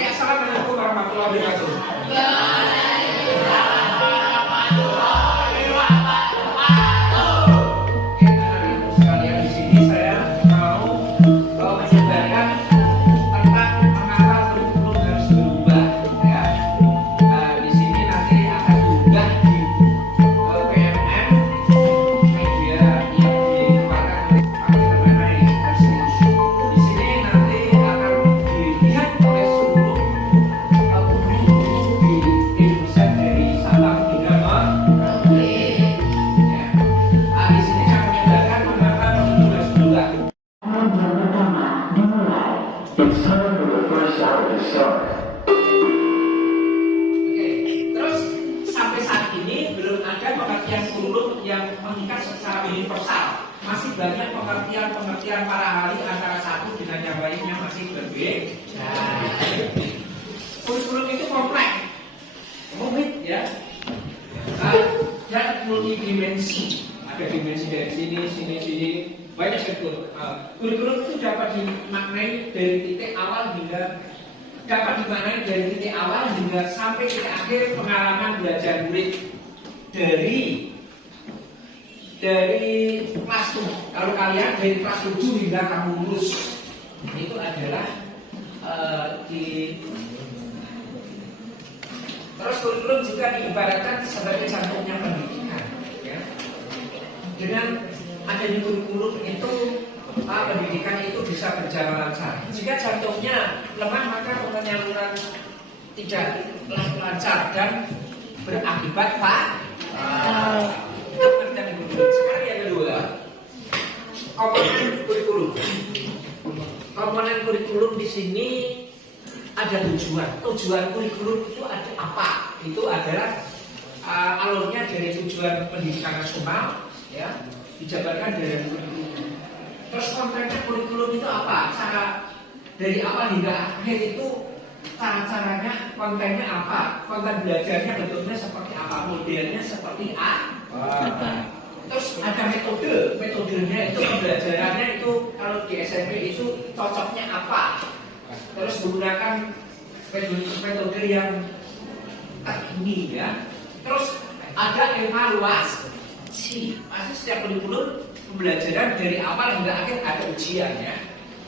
Oke, assalamualaikum warahmatullahi wabarakatuh. Masih banyak pengertian para ahli antara satu dengan yang lainnya masih berbeda. Kurikulum itu kompleks, rumit ya, dan multidimensi. Ada dimensi dari sini, banyak sektor. Kurikulum itu dapat dimaknai dari titik awal hingga sampai titik akhir pengalaman belajar murid dari kelas 7. Kalau kalian dari kelas 7 hingga kamu lulus, itu adalah terus kurikulum juga diibaratkan sebagai jantungnya pendidikan ya. Dengan adanya kurikulum itu pendidikan itu bisa berjalan lancar. Jika jantungnya lemah maka penyaluran tidak lancar dan berakibat fatal. Sekarang yang kedua, komponen kurikulum. Komponen kurikulum di sini ada tujuan. Tujuan kurikulum itu ada apa? Itu adalah alurnya dari tujuan pendidikan nasional, ya, dijabarkan dari kurikulum. Terus kontennya kurikulum itu apa? Cara dari awal hingga akhir itu cara-caranya, kontennya apa? Konten belajarnya bentuknya seperti apa? Modelnya seperti apa? Terus ada metodenya itu pembelajarannya itu kalau di SMP itu cocoknya apa? Terus menggunakan metode yang terkini ya. Terus ada evaluasi. Pasti setiap kurikulum pembelajaran dari awal hingga akhir ada ujian ya.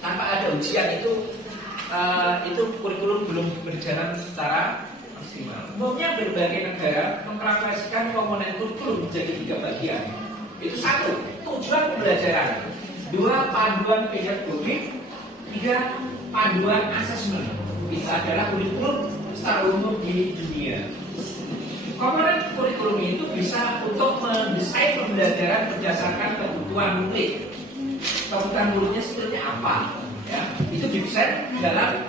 Tanpa ada ujian itu kurikulum belum berjalan secara maksimal. Umumnya berbagai negara mempraktikkan komponen kurikulum menjadi 3 bagian. Itu 1, tujuan pembelajaran, 2, panduan pedagogik, 3, panduan asesmen. Itu adalah kurikulum secara umum di dunia. Komponen kurikulum itu bisa untuk mendesain pembelajaran berdasarkan kebutuhan murid. Kebutuhan muridnya sebenarnya apa? Ya, itu didesain dalam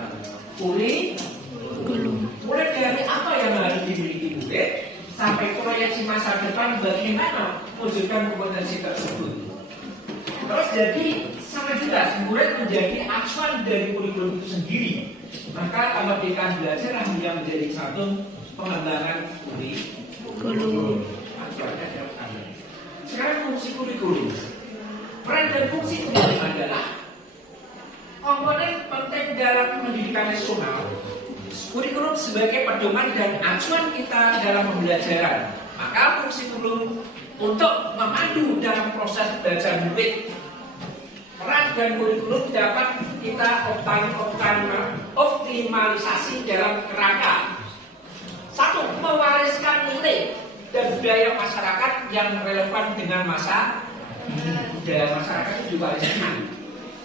kurikulum. Mulai dari apa yang harus dimiliki murid sampai proyeksi masa depan bagaimana mewujudkan kompetensi tersebut. Terus jadi sangat jelas murid menjadi acuan dari kurikulum itu sendiri. Maka pendidikan belajar yang menjadi satu pengembangan kurikulum. Acuannya adalah kalian. Sekarang fungsi kurikulum. Peran dan fungsi kurikulum adalah komponen penting dalam pendidikan nasional. Kurikulum sebagai pedoman dan acuan kita dalam pembelajaran. Maka fungsi kurikulum untuk memandu dalam proses belajar murid. Peran dan kurikulum dapat kita optimalisasi dalam kerangka 1. Mewariskan nilai dan budaya masyarakat yang relevan dengan masa budaya masyarakat itu juga harus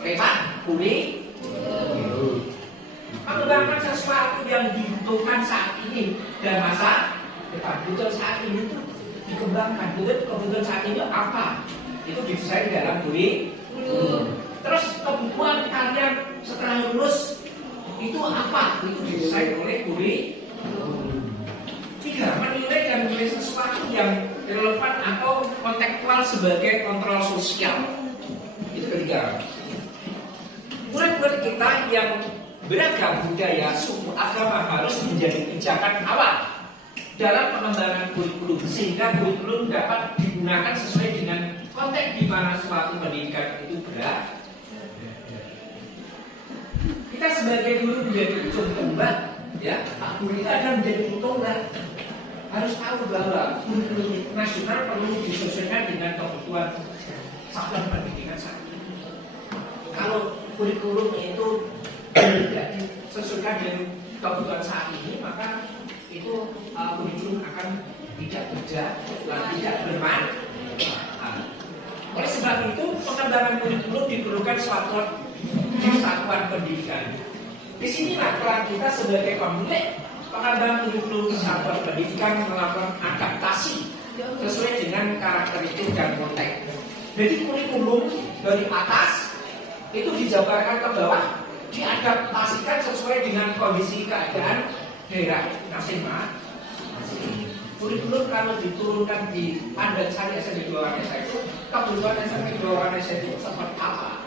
lewat kurikulum. Mengembangkan sesuatu yang dibutuhkan saat ini dan masa depan. Kebutuhan saat ini itu dikembangkan. Kebutuhan saat ini apa? Itu didesain dalam kurikulum. Terus kebutuhan kalian setelah lulus itu apa? Itu didesain oleh kurikulum. 3. Menilai dan menilai sesuatu yang relevan atau kontekstual sebagai kontrol sosial. Itu ketiga. Murid-murid kita yang beragam budaya, suku, agama harus menjadi pijakan awal dalam pengembangan kurikulum sehingga kurikulum dapat digunakan sesuai dengan konteks di mana suatu pendidikan itu berada. kita sebagai guru menjadi ujung tombak, ya, Pak Guru itu adalah menjadi ujung tombak. Harus tahu bahwa kurikulum nasional perlu disesuaikan dengan kebutuhan satuan pendidikan saat ini. Kalau kurikulum itu tidak disesuaikan dengan kebutuhan saat ini, maka itu kurikulum akan tidak berjalan dan tidak bermanfaat. Oleh sebab itu, pengembangan kurikulum diperlukan satuan pendidikan. Disinilah peran kita sebagai pemilik pengembangan kurikulum satuan pendidikan melakukan adaptasi sesuai dengan karakteristik dan konteks. Jadi kurikulum dari atas itu dijabarkan ke bawah, diadaptasikan sesuai dengan kondisi keadaan daerah masing-masing. Kurikulum kalau diturunkan di Andansari SMP 2 Wanesa itu, kebutuhan SMP 2 Wanesa itu seperti apa?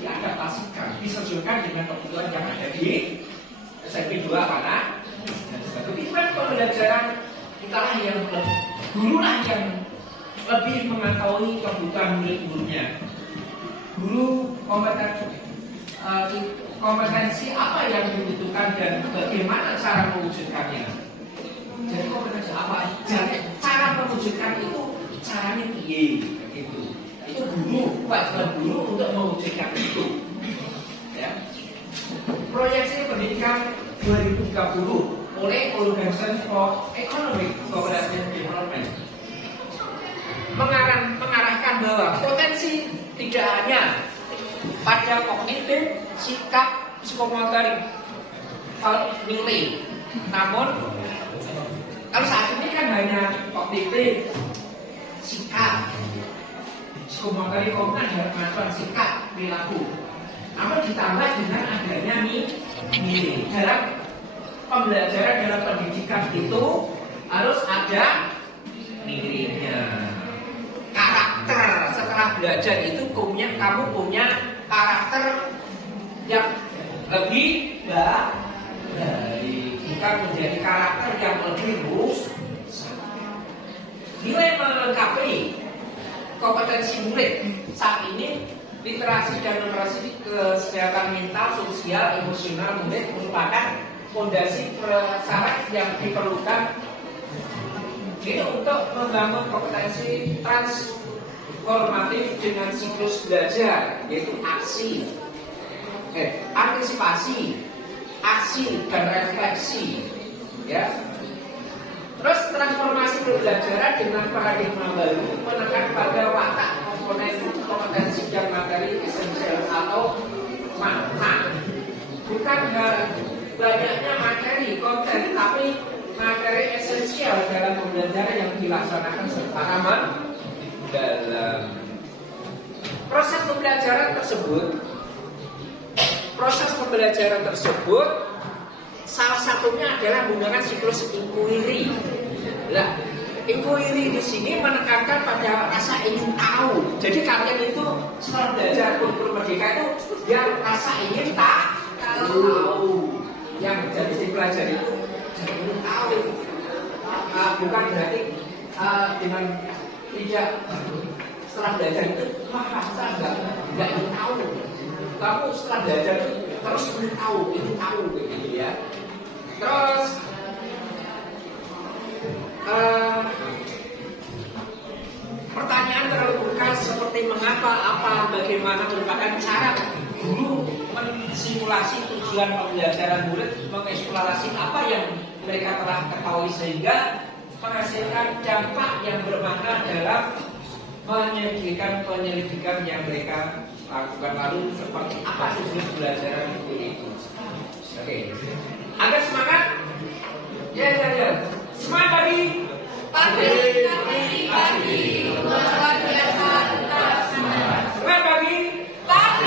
Diadaptasikan, disesuaikan dengan kebutuhan yang ada di SMP 2 Wanesa. Begitu kan pembelajaran kita lah yang guru lah yang lebih mengetahui kebutuhan murid-muridnya. Guru kompetensi apa yang dibutuhkan dan bagaimana cara mewujudkannya. Jadi kompetensi apa? Jadi cara mewujudkan itu caranya piye gitu. Itu guru, kewajiban guru untuk mewujudkan itu. Ya. Proyeksi pendidikan 2030 oleh Organization for Economic Cooperation and Development mengarahkan bahwa potensi tidak hanya pada kognitif, sikap, psikomotorik, nilai, namun kalau saat ini kan hanya kognitif, sikap, psikomotorik, kognitif, sikap, perilaku. Namun ditambah dengan adanya nilai dalam pembelajaran dalam pendidikan itu harus ada nilainya. Karakter setelah belajar itu kamu punya karakter yang lebih baik, bukan menjadi karakter yang lebih rusak. Nilai melengkapi kompetensi murid saat ini. Literasi dan numerasi kesehatan mental, sosial, emosional murid merupakan fondasi prasyarat yang diperlukan ini untuk membangun kompetensi transformatif dengan siklus belajar, yaitu antisipasi, aksi dan refleksi, ya. Terus transformasi pembelajaran dengan paradigma baru menekan pada watak komponen kompetensi dan materi esensial atau makna. Bukan banyaknya materi konten, tapi materi esensial dalam pembelajaran yang dilaksanakan serta aman dalam proses pembelajaran tersebut. Salah satunya adalah menggunakan siklus inquiry. Nah, inquiry di sini menekankan pada rasa ingin tahu. Jadi kalian itu setelah belajar kurikulum merdeka itu dia rasa ingin tahu. Yang jadi dipelajari itu jadi ingin tahu. Bukan berarti dengan tidak setelah belajar itu rasa nggak ingin tahu. Kamu setelah belajar itu terus ingin tahu begitu ya. Terus pertanyaan terbuka seperti mengapa, apa, bagaimana merupakan cara guru mensimulasi tujuan pembelajaran murid, mengeksplorasi apa yang mereka telah ketahui sehingga menghasilkan dampak yang bermakna dalam menyediakan penyelidikan yang mereka lakukan. Lalu seperti apa tujuan pembelajaran itu? Oke. Agak semangat? Ya. Semangat pagi. Luar biasa, tetap semangat. Semangat pagi. Luar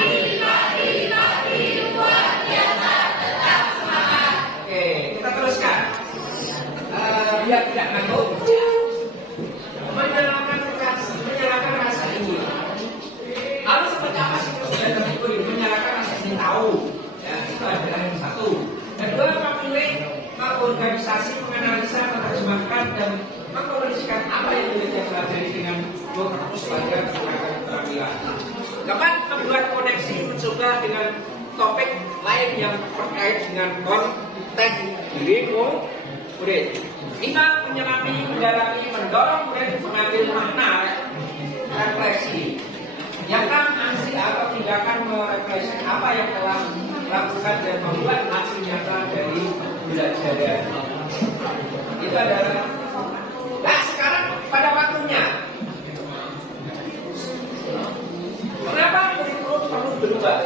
biasa, tetap semangat. Oke, kita teruskan. Biar tidak ngantuk. Menyalakan rasa ingin. Lalu seperti apa sih belajar itu? Menyalakan rasa ingin tahu. Ya, itu adalah yang satu. Kedua, memilih organisasi, menganalisa, menerjemahkan dan mengkomunikasikan apa yang belajar pelajari dengan fokus pada keterampilan. Keempat, membuat koneksi mencoba dengan topik lain yang terkait dengan konteks diri murid. 5. Menyelami, mendalami, mendorong murid mengambil makna refleksi. Yang 6. Aksi atau tindakan merefleksi apa yang telah lakukan dan membuat hasil nyata dari belajar. Itu adalah. Nah, sekarang pada waktunya. Kenapa kurikulum perlu berubah?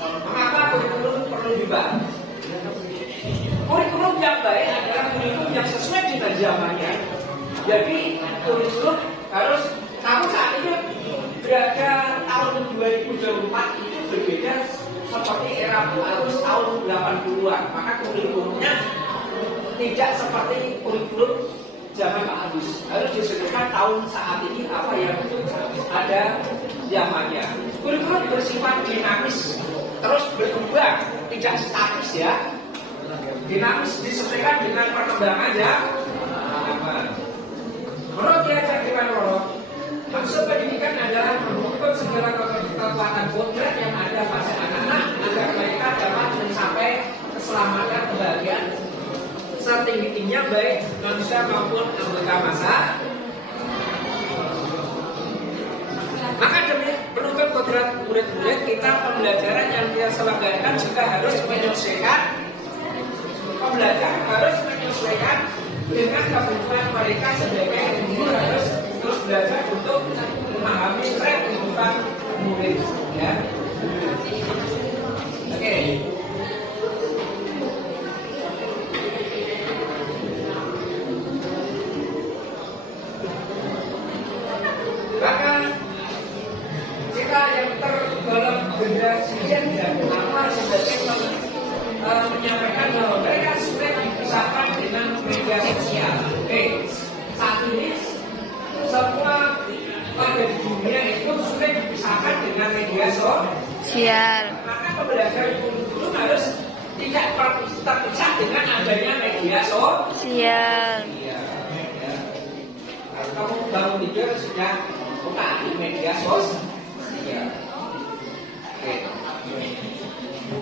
Mengapa kurikulum perlu diubah? Kurikulum yang baik adalah kurikulum yang sesuai dengan zamannya. Jadi kurikulum harus, kamu saat ini berada tahun 2024 itu berbeda seperti era harus tahun 80-an. Maka kurikulumnya tidak seperti kurikulum zaman Pak Agus. Harus disesuaikan tahun saat ini apa yang ada zamannya. Kurikulum bersifat dinamis, terus berubah, tidak statis ya. Dinamis disesuaikan dengan perkembangan zaman. Menurut Diajak Dewan maksud pendidikan adalah membentuk segala kekuatan kodrat yang ada pada anak-anak agar mereka dapat mencapai keselamatan kebahagiaan setinggi-tingginya baik manusia maupun anggota massa. Maka demi menuntut kodrat murid-murid kita, pembelajaran yang kita selenggarakan juga harus menyesuaikan. Pembelajaran harus menyesuaikan dengan kebutuhan mereka sebagai guru, harus terus belajar untuk memahami tren kehidupan murid. Ya. Oke. Maka jika yang tergolong generasi yang apa sebagai menyampaikan bahwa mereka sudah dipisahkan dengan media sosial. Saat ini semua pada di dunia itu sudah dipisahkan dengan media sosial. Maka pembelajaran kurikulum harus tidak terpisah dengan adanya media sosial. Ya. Kamu bangun tidur sudah buka di media sosial.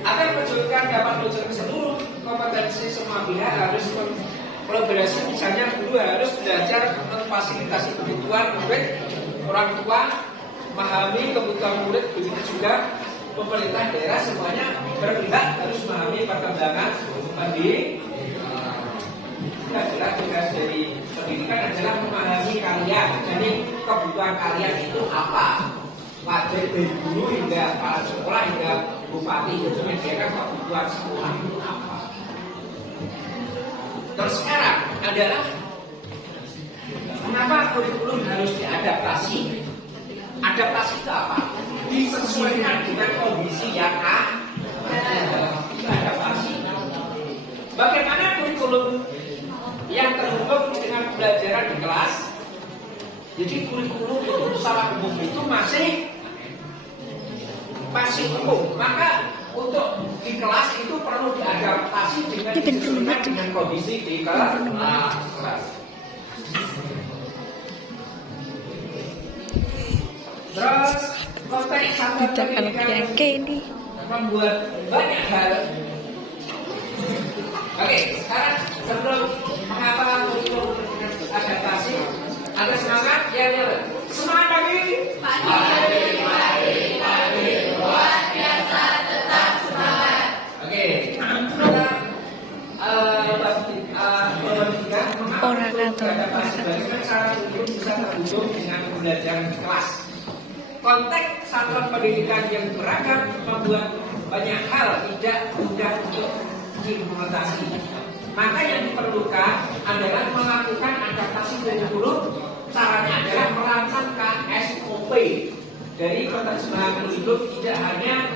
Agar menunjukkan dapat menunjukkan seluruh kompetensi semua pihak harus kolaborasi. Misalnya guru harus belajar memfasilitasi kebutuhan murid, orang tua memahami kebutuhan murid, begitu juga pemerintah daerah semuanya berpihak harus memahami perkembangan pendidikan. Adalah tugas dari pendidikan adalah memahami kalian. Jadi kebutuhan kalian itu apa? Wajib dari guru hingga kepala sekolah hingga bupati itu menyediakan kebutuhan sekolah itu apa. Terus sekarang adalah mengapa kurikulum harus diadaptasi? Adaptasi itu apa? Disesuaikan dengan kondisi yang ada. Adaptasi. Bagaimana kurikulum yang terhubung dengan pembelajaran di kelas? Jadi kurikulum itu secara umum itu masih umum. Maka untuk di kelas itu perlu diadaptasi dengan kondisi di kelas. Terus konteks satu pendidikan membuat banyak hal. Oke, sekarang sebelum mengapa kurikulum adaptasi, ada semangat ya, semangat lagi. Mari, luar biasa, tetap semangat. Oke, orang atau bagaimana cara kurikulum bisa terhubung dengan pembelajaran kelas. Konteks satuan pendidikan yang beragam membuat banyak hal tidak mudah untuk diimplementasi. Maka yang diperlukan adalah melakukan adaptasi kurikulum. Caranya adalah merancang SOP dari ketersediaan hidup, tidak hanya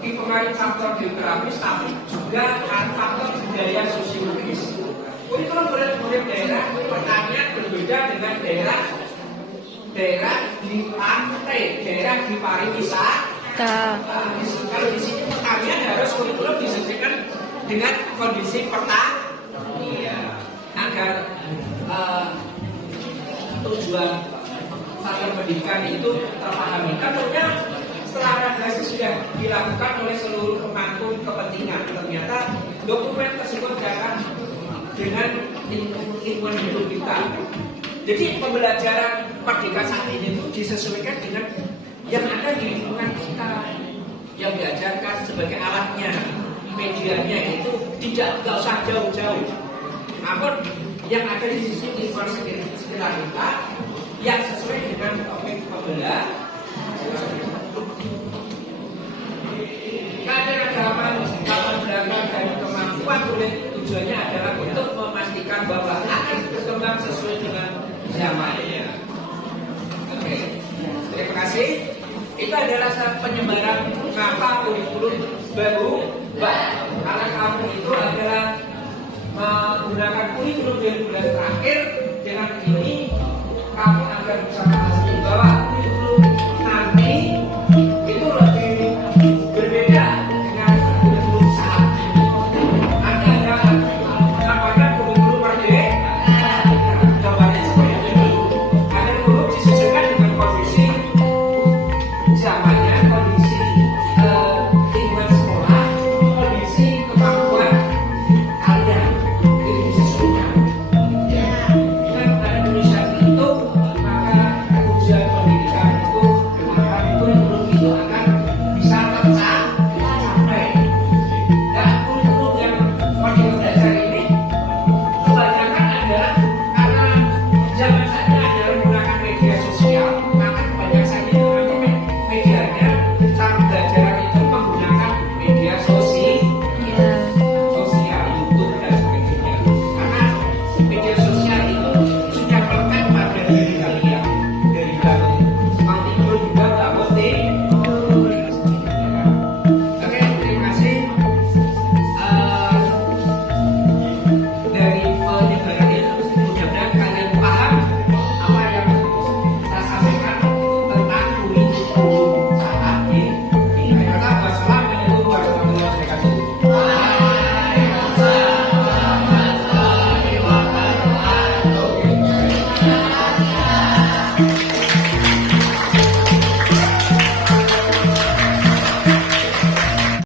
dipengaruhi faktor geografis, tapi juga faktor budaya sosiologis. Kurikulum murid daerah pertanian berbeda dengan daerah di pantai, daerah di pariwisata. Kalau di sini pertanian harus kurikulum disesuaikan dengan kondisi pertanian agar tujuan satuan pendidikan itu terpahami. Tentunya setelah redaksi sudah dilakukan oleh seluruh pemangku kepentingan, ternyata dokumen tersebut datang dengan lingkungan hidup kita. Jadi pembelajaran Merdeka saat ini itu disesuaikan dengan yang ada di lingkungan kita, yang diajarkan sebagai alatnya, medianya itu tidak usah jauh-jauh. Namun yang ada di sisi lingkungan sekitar kita yang sesuai dengan topik pembelajaran. Keanekaragaman latar belakang dan kemampuan kulit tujuannya adalah untuk memastikan bahwa akan berkembang sesuai dengan zamannya. Oke, terima kasih. Itu adalah penyebaran kenapa kurikulum baru. Karena kamu itu adalah menggunakan kurikulum 2012 terakhir